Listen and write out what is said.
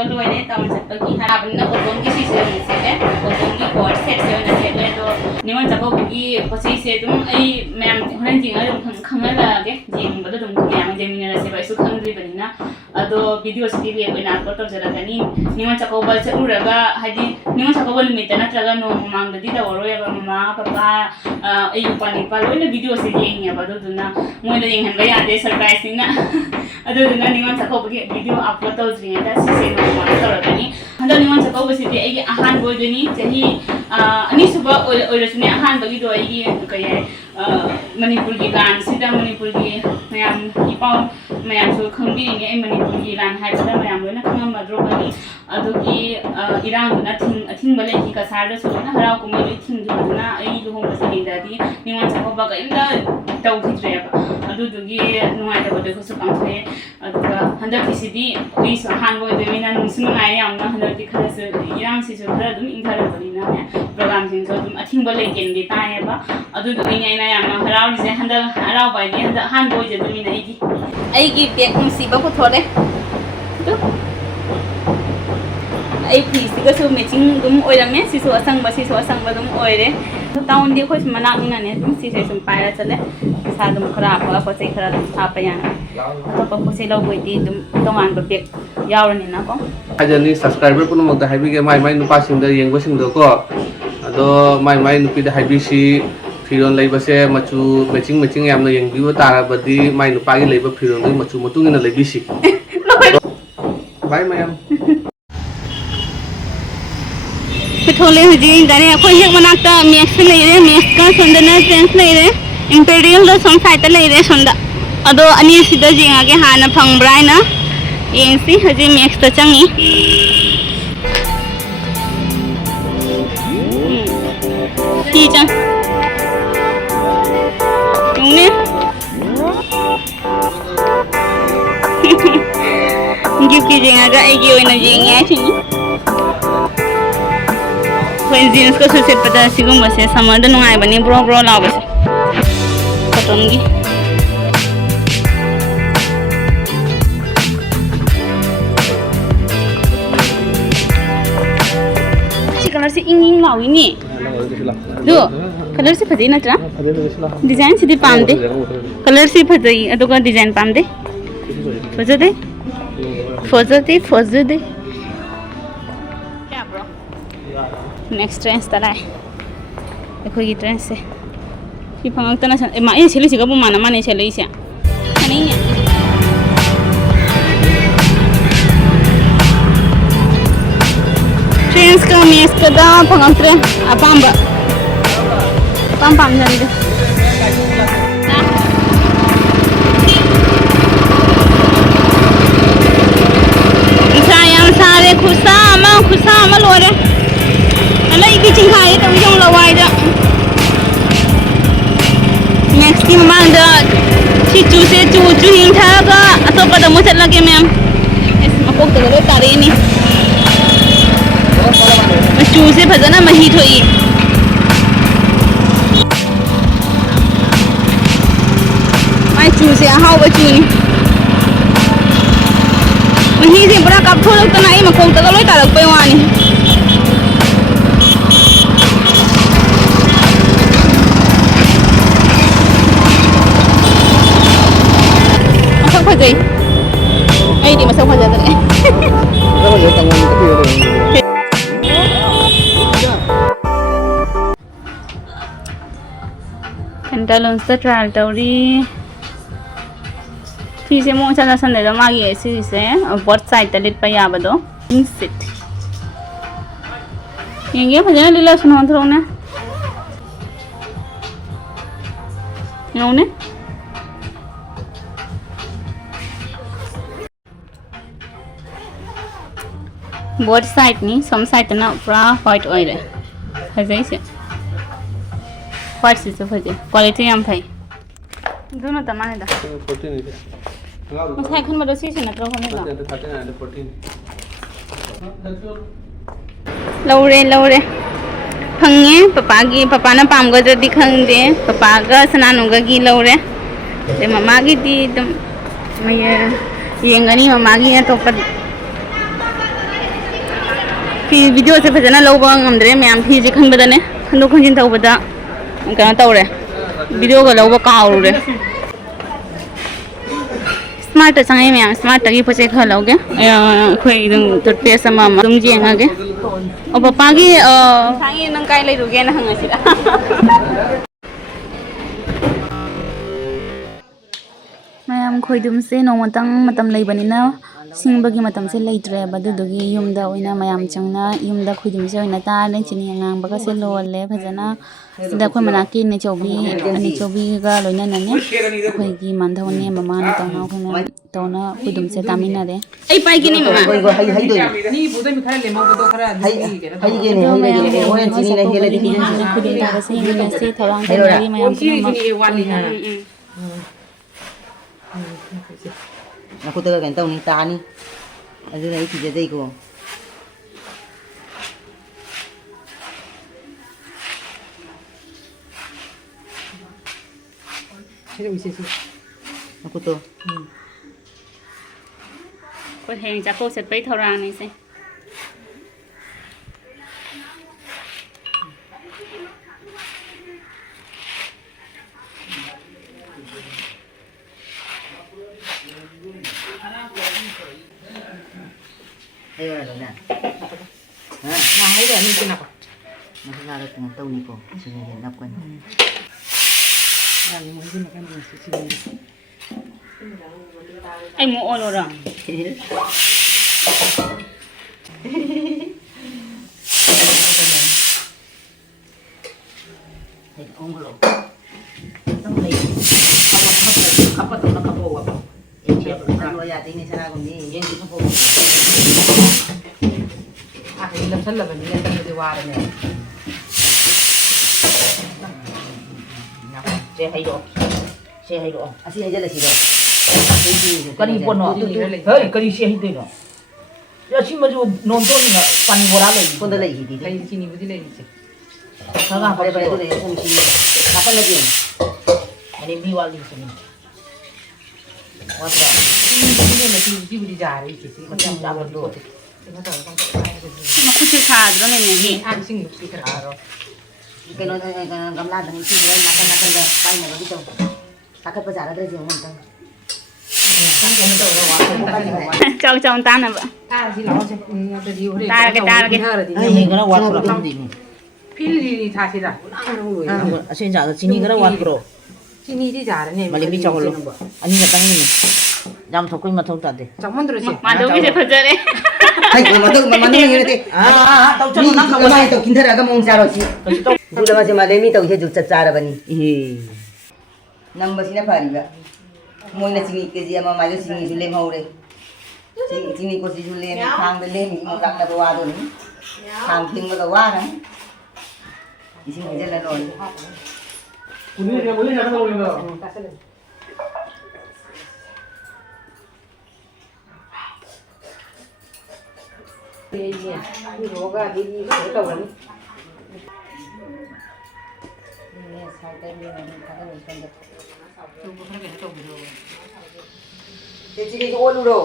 ꯂꯣꯏꯕ ꯂꯣꯏꯔꯦ ꯇꯥꯎꯟ ꯆꯠꯄꯒꯤ ꯍꯥꯏꯕꯅꯤꯅ ꯈꯣꯏꯗꯨꯝꯒꯤ ꯁꯤꯁꯦ ꯑꯃꯨꯛ ꯁꯦꯠꯂꯦ ꯈꯣꯏꯗꯨꯝꯒꯤ ꯀꯣꯔ ꯁꯦꯠꯁꯦ ꯑꯣꯏꯅ ꯁꯦꯠꯂꯦ ꯑꯗꯣ ꯅꯤꯉꯣꯜ ꯆꯥꯛꯀꯧꯕꯒꯤ ꯄꯣꯠꯆꯩꯁꯦ ꯑꯗꯨꯝ ꯑꯩ ꯃꯌꯥꯝ ꯍꯣꯔꯦꯟ ꯌꯦꯡꯉꯒ ꯑꯗꯨꯝ ꯈꯪꯍꯜꯂꯛꯑꯒꯦ ꯌꯦꯡꯕꯗ ꯑꯗꯨꯝ ꯃꯌꯥꯝ ꯌꯦꯡꯃꯤꯟꯅꯔꯁꯦꯕ ꯑꯩꯁꯨ ꯈꯪꯗ꯭ꯔꯤꯕꯅꯤꯅ ꯑꯗꯣ ꯚꯤꯗꯤꯑꯣꯁꯤꯗꯤ ꯂꯦꯞ ꯑꯣꯏꯅ ꯑꯞꯂꯣꯗ ꯇꯧꯖꯔꯛꯀꯅꯤ ꯅꯤꯉꯣꯜ ꯆꯥꯛꯀꯧꯕ ꯆꯠꯂꯨꯔꯒ ꯍꯥꯏꯗꯤ ꯅꯤꯉꯣꯜ ꯆꯥꯛꯀꯧꯕ ꯅꯨꯃꯤꯠꯇ ꯅꯠꯇ꯭ꯔꯒ ꯅꯣꯡ ꯃꯃꯥꯡꯗꯗꯤ ꯇꯧꯔꯔꯣꯏꯕ ꯃꯃꯥ ꯄꯄꯥ ꯑꯩ ꯅꯨꯄꯥ ꯅꯤꯄꯥ ꯂꯣꯏꯅ ꯚꯤꯗꯤꯑꯣꯁꯦ ꯌꯦꯡꯉꯦꯕ ꯑꯗꯨꯗꯨꯅ ꯃꯣꯏꯗ ꯌꯦꯡꯍꯟꯕ ꯌꯥꯗꯦ ꯁꯔꯄ꯭ꯔꯥꯏꯖꯅꯤꯅ ꯑꯗꯨꯗꯨꯅ ꯅꯤꯉꯣꯜ ꯆꯥꯛꯀꯧꯕꯒꯤ ꯚꯤꯗꯤꯑꯣ ꯑꯞꯂꯣꯗ ꯇꯧꯗ꯭ꯔꯤꯉꯩꯗ ꯁꯤꯁꯦ ꯅꯣꯡꯃ ꯇꯧꯔꯛꯀꯅꯤ ꯍꯟꯗꯛ ꯅꯤꯉꯣꯜ ꯆꯥꯛꯀꯧꯕꯁꯤꯗꯤ ꯑꯩꯒꯤ ꯑꯍꯥꯟꯕ ꯑꯣꯏꯗꯣꯏꯅꯤ ꯆꯍꯤ ꯑꯅꯤꯁꯨꯕ ꯑꯣꯏꯔꯁꯨꯅꯦ ꯑꯍꯥꯟꯕꯒꯤꯗꯣ ꯑꯩꯒꯤ ꯀꯩ ꯍꯥꯏ ꯃꯅꯤꯄꯨꯔꯒꯤ ꯂꯥꯟꯁꯤꯗ ꯃꯅꯤꯄꯨꯔꯒꯤ ꯃꯌꯥꯝ ꯏꯄꯥꯎ ꯃꯌꯥꯝꯁꯨ ꯈꯪꯕꯤꯔꯤꯅꯤ ꯑꯩ ꯃꯅꯤꯄꯨꯔꯒꯤ ꯂꯥꯟ ꯍꯥꯏꯕꯗ ꯃꯌꯥꯝ ꯂꯣꯏꯅ ꯈꯪꯉꯝꯃꯗ꯭ꯔꯣꯕꯅꯤ ꯑꯗꯨꯒꯤ ꯏꯔꯥꯡꯗꯨꯅ ꯑꯊꯤꯡꯕ ꯂꯩꯈꯤ ꯀꯁꯥꯔꯗꯁꯨ ꯂꯣꯏꯅ ꯍꯔꯥꯎ ꯀꯨꯝꯍꯩ ꯂꯣꯏ ꯊꯤꯡꯈꯤꯕꯗꯨꯅ ꯑꯩ ꯂꯨꯍꯣꯡꯕ ꯆꯍꯤꯗꯗꯤ ꯅꯤꯉꯣꯜ ꯆꯥꯛꯀꯧꯕ ꯀꯔꯤꯝꯇ ꯇꯧꯈꯤꯗ꯭ꯔꯦꯕ ꯑꯗꯨꯗꯨꯒꯤ ꯅꯨꯡꯉꯥꯏꯇꯕꯗꯨꯁꯨ ꯄꯥꯡꯊꯣꯛꯑꯦ ꯑꯗꯨꯒ ꯍꯟꯗꯛꯀꯤꯁꯤꯗꯤ ꯑꯩꯁꯨ ꯑꯍꯥꯟꯕ ꯑꯣꯏꯗꯣꯏꯅꯤꯅ ꯅꯨꯡꯁꯨ ꯅꯨꯡꯉꯥꯏ ꯌꯥꯝꯅ ꯍꯟꯗꯛꯇꯤ ꯈꯔꯁꯨ ꯏꯔꯥꯡꯁꯤꯁꯨ ꯈꯔ ꯑꯗꯨꯝ ꯏꯪꯊꯔꯛꯄꯅꯤꯅꯅꯦ ꯄ꯭ꯔꯣꯒ꯭ꯔꯥꯝꯁꯤꯡꯁꯨ ꯑꯗꯨꯝ ꯑꯊꯤꯡꯕ ꯂꯩꯇꯦꯅꯗꯤ ꯇꯥꯏꯌꯦꯕ ꯑꯗꯨꯗꯨꯒꯤꯅꯦ ꯑꯩꯅ ꯌꯥꯝꯅ ꯍꯔꯥꯎꯔꯤꯁꯦ ꯍꯟꯗꯛ ꯍꯔꯥꯎꯕ ꯍꯥꯏꯗꯤ ꯍꯟꯗꯛ ꯑꯍꯥꯟꯕ ꯑꯣꯏꯖꯗꯣꯏꯅꯤꯅ ꯑꯩꯒꯤ ꯕꯦꯒ ꯅꯨꯡꯁꯤꯕ ꯄꯨꯊꯣꯔꯛꯑꯦ ꯑꯩ ꯐꯤꯁꯤꯒꯁꯨ ꯃꯦꯆꯤꯡ ꯑꯗꯨꯝ ꯑꯣꯏꯔꯝꯃꯦ ꯁꯤꯁꯨ ꯑꯁꯪꯕ ꯑꯗꯨꯝ ꯑꯣꯏꯔꯦ ꯇꯥꯎꯟꯗꯤ ꯑꯩꯈꯣꯏꯁꯨ ꯃꯅꯥꯛꯅꯤꯅꯅꯦ ꯑꯗꯨꯝ ꯁꯤꯁꯦ ꯁꯨꯝ ꯄꯥꯏꯔ ꯆꯠꯂꯦ ꯄꯩꯁꯥ ꯑꯗꯨꯝ ꯈꯔ ꯍꯥꯞꯄꯒ ꯄꯣꯠ ꯆꯩ ꯈꯔ ꯑꯗꯨꯝ ꯍꯥꯞꯄ ꯌꯥꯅꯤ ꯑꯇꯣꯞꯄ ꯄꯣꯠ ꯆꯩ ꯂꯧꯕꯩꯗꯤ ꯑꯗꯨꯝ ꯇꯣꯉꯥꯟꯕ ꯕꯦꯒ ꯌꯥꯎꯔꯅꯤꯅꯀꯣ ꯍꯥꯏꯖꯅꯤ ꯁꯕꯁꯀ꯭राꯏꯕꯔ ꯄꯨꯝꯅꯃꯛꯇ ꯍꯥꯏꯕꯤꯒꯦ ꯃꯥꯏ ꯅꯨꯄꯥꯁꯤꯡꯗ ꯌꯦꯡꯕꯁꯤꯡꯗꯀꯣ ꯑꯗꯣ ꯃꯥꯏ ꯅꯨꯄꯤꯗ ꯍꯥꯏꯕꯤꯁꯤ ꯐꯤꯔꯣꯜ ꯂꯩꯕꯁꯦ ꯃꯆꯨ ꯃꯦꯆꯤꯡ ꯌꯥꯝꯅ ꯌꯦꯡꯕꯤꯕ ꯇꯥꯔꯕꯗꯤ ꯃꯥꯏ ꯅꯨꯄꯥꯒꯤ ꯂꯩꯕ ꯐꯤꯔꯣꯜꯗꯨꯒꯤ ꯃꯆꯨ ꯃꯇꯨꯡ ꯏꯟꯅ ꯂꯩꯕꯤꯁꯤ ꯕꯥꯏ ꯃꯌꯥꯝ ꯊꯣꯛꯂꯦ ꯍꯧꯖꯤꯛ ꯒꯥꯔꯤ ꯑꯩꯈꯣꯏ ꯍꯦꯛ ꯃꯅꯥꯛꯇ ꯃꯦꯛꯁ ꯂꯩꯔꯦ ꯃꯦꯛꯁꯀ ꯁꯣꯝꯗꯅ ꯇ꯭ꯔꯦꯟꯁ ꯂꯩꯔꯦ ꯏꯝꯄꯦꯔꯤꯌꯦꯜꯗ ꯁꯣꯝ ꯁꯥꯏꯗꯇ ꯂꯩꯔꯦ ꯁꯣꯝꯗ ꯑꯗꯣ ꯑꯅꯤꯁꯤꯗ ꯌꯦꯡꯉꯒꯦ ꯍꯥꯟꯅ ꯐꯪꯕ꯭ꯔꯥ ꯍꯥꯏꯅ ꯌꯦꯡꯁꯤ ꯍꯧꯖꯤꯛ ꯃꯦꯛꯁꯇ ꯆꯪꯉꯤ ꯁꯤ ꯆꯪ ꯌꯦꯡꯉꯨꯅꯦ ꯒꯤꯐꯀꯤ ꯌꯦꯡꯉꯒ ꯑꯩꯒꯤ ꯑꯣꯏꯅ ꯌꯦꯡꯉꯦ ꯍꯥꯏꯁꯤꯅꯤ ꯑꯩꯈꯣꯏ ꯖꯤꯟꯁꯀꯁꯨ ꯁꯦꯠꯄꯗ ꯁꯤꯒꯨꯝꯕꯁꯦ ꯁꯝꯃꯔꯗ ꯅꯨꯡꯉꯥꯏꯕꯅꯤ ꯕ꯭ꯔꯣ ꯕ꯭ꯔꯣ ꯂꯥꯎꯕꯁꯦ ꯀꯣꯇꯟꯒꯤ ꯁꯤ ꯀꯂꯔꯁꯦ ꯏꯪ ꯂꯥꯎꯏꯅꯦ ꯑꯗꯣ ꯀꯂꯔꯁꯦ ꯐꯖꯩ ꯅꯠꯇ꯭ꯔꯥ ꯗꯤꯖꯥꯏꯟꯁꯤꯗꯤ ꯄꯥꯝꯗꯦ ꯀꯂꯔꯁꯤ ꯐꯖꯩ ꯑꯗꯨꯒ ꯗꯤꯖꯥꯏꯟ ꯄꯥꯝꯗꯦ ꯐꯖꯗꯦ ꯌꯥꯕ꯭ꯔꯣ ꯅꯦꯛꯁ ꯇ꯭ꯔꯦꯟꯁꯇ ꯂꯥꯛꯑꯦ ꯑꯩꯈꯣꯏꯒꯤ ꯇ꯭ꯔꯦꯟꯁꯁꯦ ꯁꯤ ꯐꯪꯉꯛꯇꯅ ꯑꯩꯅ ꯁꯦꯠꯂꯤꯁꯤꯒꯕꯨ ꯃꯥꯟꯅꯩ ꯁꯦꯠꯂꯛꯏꯁꯦ ꯃꯥꯟꯅꯩꯅꯦ ꯇ꯭ꯔꯦꯟꯁꯀ ꯃꯦꯛꯁꯀꯗ ꯐꯪꯉꯛꯇ꯭ꯔꯦ ꯑꯄꯥꯝꯕ ꯄꯥꯝꯖꯔꯤꯗ ꯅꯨꯡꯁꯥ ꯌꯥꯝ ꯁꯥꯔꯦ ꯈꯨꯠꯁꯥ ꯑꯃ ꯂꯣꯏꯔꯦ ꯂꯩꯗꯤ ꯆꯤꯡꯈꯥꯏꯒꯦ ꯇꯧꯋꯤ ꯌꯧ ꯂꯋꯥꯏꯗ ꯃꯦꯛꯁꯀꯤ ꯃꯃꯥꯡꯗ ꯁꯤ ꯆꯨꯁꯦ ꯆꯨ ꯍꯤꯡꯊꯔꯒ ꯑꯇꯣꯞꯄꯗ ꯑꯃꯨꯛ ꯆꯠꯂꯒꯦ ꯃꯌꯥꯝ ꯑꯁ ꯃꯀꯣꯛꯇꯒ ꯂꯣꯏ ꯇꯥꯔꯛꯏꯅꯤ ꯃꯆꯨꯁꯦ ꯐꯖꯅ ꯃꯍꯤ ꯊꯣꯛꯏ ꯃꯥꯏ ꯆꯨꯁꯦ ꯑꯍꯥꯎꯕ ꯆꯨꯅꯤ ꯃꯍꯤꯁꯦ ꯄꯨꯔꯥ ꯀꯥꯞꯊꯣꯔꯛꯇꯅ ꯑꯩ ꯃꯀꯣꯛꯇꯒ ꯂꯣꯏ ꯇꯥꯔꯛꯄꯩ ꯋꯥꯅꯤ ꯃꯁꯛ ꯐꯖꯩ ꯑꯩꯗꯤ ꯃꯁꯛ ꯐꯖꯗ꯭ꯔꯦ ꯄꯦꯟꯇꯥꯂꯣꯟꯁꯇ ꯇ꯭ꯔꯥꯏꯜ ꯇꯧꯔꯤ ꯐꯤꯁꯦ ꯃꯑꯣꯡ ꯆꯠꯅꯁꯟꯗꯦꯗ ꯃꯥꯒꯤ ꯁꯤꯁꯦ ꯕꯣꯠ ꯁꯥꯏꯗꯇ ꯂꯤꯠꯄ ꯌꯥꯕꯗꯣ ꯁꯤꯠ ꯌꯦꯡꯒꯦ ꯐꯖꯅ ꯂꯤꯠꯂꯁꯨ ꯅꯣꯟꯊꯣꯛꯅꯦ ꯌꯦꯡꯉꯨꯅꯦ ꯕꯣꯠ ꯁꯥꯏꯗꯅꯤ ꯁꯣꯝ ꯁꯥꯏꯗꯇꯅ ꯄꯨꯔꯥ ꯋꯥꯏꯠ ꯑꯣꯏꯔꯦ ꯐꯖꯩꯁꯦ ꯋꯥꯏꯠꯁꯤꯁꯨ ꯐꯖꯩ ꯀ꯭ꯋꯥꯂꯤꯇꯤ ꯌꯥꯝ ꯐꯩ ꯑꯗꯨꯅ ꯇꯃꯥꯟꯅꯦꯗ ꯉꯁꯥꯏ ꯈꯟꯕꯗꯣ ꯁꯤꯁꯤ ꯅꯠꯇ꯭ꯔꯣ ꯈꯟꯕꯗꯣ ꯂꯧꯔꯦ ꯐꯪꯉꯦ ꯄꯄꯥꯅ ꯄꯥꯝꯒꯗ꯭ꯔꯗꯤ ꯈꯪꯗꯦ ꯄꯄꯥꯒ ꯁꯅꯥꯅꯨꯒꯒꯤ ꯂꯧꯔꯦ ꯑꯗꯩ ꯃꯃꯥꯒꯤꯗꯤ ꯑꯗꯨꯝ ꯌꯦꯡꯒꯅꯤ ꯃꯃꯥꯒꯤ ꯑꯇꯣꯞꯄ ꯐꯤ ꯚꯤꯗꯤꯑꯣꯁꯦ ꯐꯖꯅ ꯂꯧꯕ ꯉꯝꯗ꯭ꯔꯦ ꯃꯌꯥꯝ ꯐꯤꯁꯦ ꯈꯟꯕꯗꯅꯦ ꯈꯟꯗꯣꯛ ꯈꯟꯖꯤꯟ ꯇꯧꯕꯗ ꯀꯩꯅꯣ ꯇꯧꯔꯦ ꯚꯤꯗꯤꯑꯣꯒ ꯂꯧꯕ ꯀꯥꯎꯔꯨꯔꯦ ꯁ꯭ꯃꯥꯔꯠꯇ ꯆꯪꯉꯛꯏ ꯃꯌꯥꯝ ꯁ꯭ꯃꯥꯔꯠꯇꯒꯤ ꯄꯣꯠ ꯆꯩ ꯈꯔ ꯂꯧꯒꯦ ꯑꯩꯈꯣꯏ ꯑꯗꯨꯝ ꯇꯨꯠꯄꯦꯁ ꯑꯃ ꯑꯗꯨꯝ ꯌꯦꯡꯉꯒꯦ ꯑꯣ ꯄꯄꯥꯒꯤ ꯊꯥꯡꯒꯤ ꯅꯪ ꯀꯥꯏ ꯂꯩꯔꯨꯒꯦꯅ ꯍꯪꯉꯁꯤꯔ ꯃꯌꯥꯝ ꯈꯣꯏꯗꯨꯝꯁꯦ ꯅꯣꯡꯃꯇꯪ ꯃꯇꯝ ꯂꯩꯕꯅꯤꯅ ꯁꯤꯡꯕꯒꯤ ꯃꯇꯝꯁꯦ ꯂꯩꯇ꯭ꯔꯦꯕ ꯑꯗꯨꯗꯨꯒꯤ ꯌꯨꯝꯗ ꯑꯣꯏꯅ ꯃꯌꯥꯝ ꯆꯪꯅ ꯌꯨꯝꯗ ꯈꯣꯏꯗꯨꯝꯁꯦ ꯑꯣꯏꯅ ꯇꯥꯔꯦ ꯆꯤꯅꯤ ꯑꯉꯥꯡꯕꯒꯁꯦ ꯂꯣꯜꯂꯦ ꯐꯖꯅ ꯁꯤꯗ ꯑꯩꯈꯣꯏ ꯃꯅꯥꯛꯀꯤ ꯑꯅꯤꯆꯧꯕꯤꯒ ꯂꯣꯏꯅꯅꯅꯦ ꯑꯩꯈꯣꯏꯒꯤ ꯃꯥꯟꯙꯧꯅꯦ ꯃꯃꯥꯅ ꯇꯧꯅ ꯑꯩꯈꯣꯏ ꯃꯌꯥꯝ ꯇꯧꯅ ꯈꯣꯏꯗꯨꯝꯁꯦ ꯇꯥꯃꯤꯟꯅꯔꯦ ꯑꯩ ꯄꯥꯏꯒꯦꯅꯦ ꯃꯃꯥ ꯈꯣꯏꯗꯨꯝ ꯇꯥꯕꯁꯦ ꯌꯦꯡꯃꯤꯟꯅꯁꯤ ꯊꯧꯔꯥꯡ ꯇꯧꯅꯔꯤ ꯃꯌꯥꯝ ꯄꯨꯝꯅꯃꯛ Nakuta ka ganito, ni tani. Ano na ikijaday ko. Nakuto. Con hẹn chắc cô sẽ bấy thao ra này xem. Ayo na na. Ha? Nahai dah ni kenapa? Nakakala ko ng taon ko. Sinaganap ko. Yang mungkin makan di sini. Anh mua olo rồi. Ông lo. Tang lay. Apa tu nak apa apa? Ano ya ini sana ko ni. Yan di ko. Akhir lam sal lam ni tang di war ni. Saya hai do. Saya hai do. Asi aja lah sih do. Kani pun no. Hei, kani saya hai do. Ya si maju nonton na pani bora lagi. Pun dah lagi di. Lagi sini budi lagi sih. Kagak pada tu deh sama sini. Kapan lagi? Ini Diwali sini. Watra. Ini nanti budi jari sih. Macam apa tu? Tengok tahu kan. Mà khu chơi khá rồi này nhỉ. Ang sing budi keraro. Cái nó gamla dengan sih dia makan dah pai nak gitu. Takut pasar ada dia ngomong. Kan kena tahu lah. Chào chào anh ta nè vợ. Ta si lawan sih. Ada di uri. Ta cái. Ini kena wat pro tam di ni. Pilih ni thasi dah. Asin jatuh sini kena wat pro. Sini di jalan ni. Malim bicara lo. Ani datang ini. Jam thokoi mathau ta de. Jangan terus sih. Mà đâu biết sẽ phật rồi. Hai ko mathau ini te. Tahu jangan nak Kamu mai to kinthar aga mong charo si. Dula ma se malemi to he juk chara bani. Number sina phariba. Moi na singi ke ji ama mai singi su lem haure. Singi ko si su lem khang de lem mo dak na wa do ni. Khang ting ma wa na. Isi me jala lol. boleh nak boleh tak? Ini yoga di tahu kan? Jadi ni ko lu do.